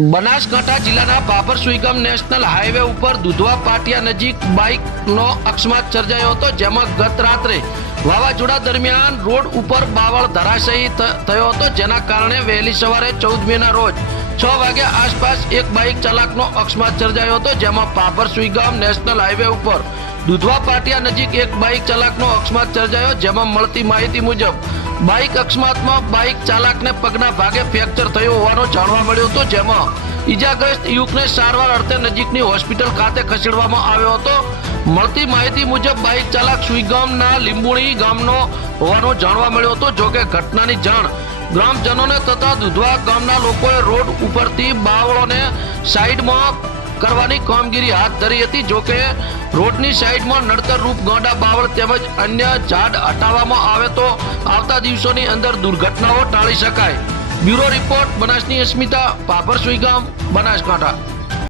બનાસકાંઠા જિલ્લાના પાપર Suigam national highway ઉપર દુધવા પાટિયા નજીક બાઇકનો અકસ્માત સર્જાયો હતો, જેમાં ગત રાત્રે વાવાઝોડા દરમિયાન રોડ ઉપર બાવળ ધરાશયી થયો હતો, જેના કારણે વહેલી સવારે ચૌદ મેના રોજ છ વાગ્યા આસપાસ એક બાઇક ચાલકનો અકસ્માત સર્જાયો હતો, જેમાં પાપર સુઈગામ નેશનલ હાઈવે ઉપર દુધવા પાટિયા નજીક એક બાઇક ચાલકનો અકસ્માત સર્જાયો, જેમાં મળતી માહિતી મુજબ બાઇક અકસ્માતમાં બાઇક ચાલકને પગના ભાગે ફ્રેક્ચર થયો હોવાનું જાણવા મળ્યું હતું, જેમાં ઈજાગ્રસ્ત યુવકને સારવાર અર્થે નજીકની હોસ્પિટલ ખાતે ખસેડવામાં આવ્યો હતો. મળતી માહિતી મુજબ બાઇક ચાલક સુઈગામના લીંબુણી ગામનો હોવાનું જાણવા મળ્યું હતું, જોકે ઘટનાની જાણ ગ્રામજનોને તથા દુધવા ગામના લોકોએ રોડ ઉપરથી બાવળોને સાઈડમાં કરવાની કામગીરી હાથ ધરી હતી જોકે રોડની સાઈડમાં નડતર રૂપ ગોંડા બાવળ તેમજ અન્ય ઝાડ હટાવવામાં આવે તો આવતા દિવસોની અંદર દુર્ઘટનાઓ ટાળી શકાય. બ્યુરો રિપોર્ટ, બનાસની અસ્મિતા, પાપર સુઈગામ, બનાસકાંઠા.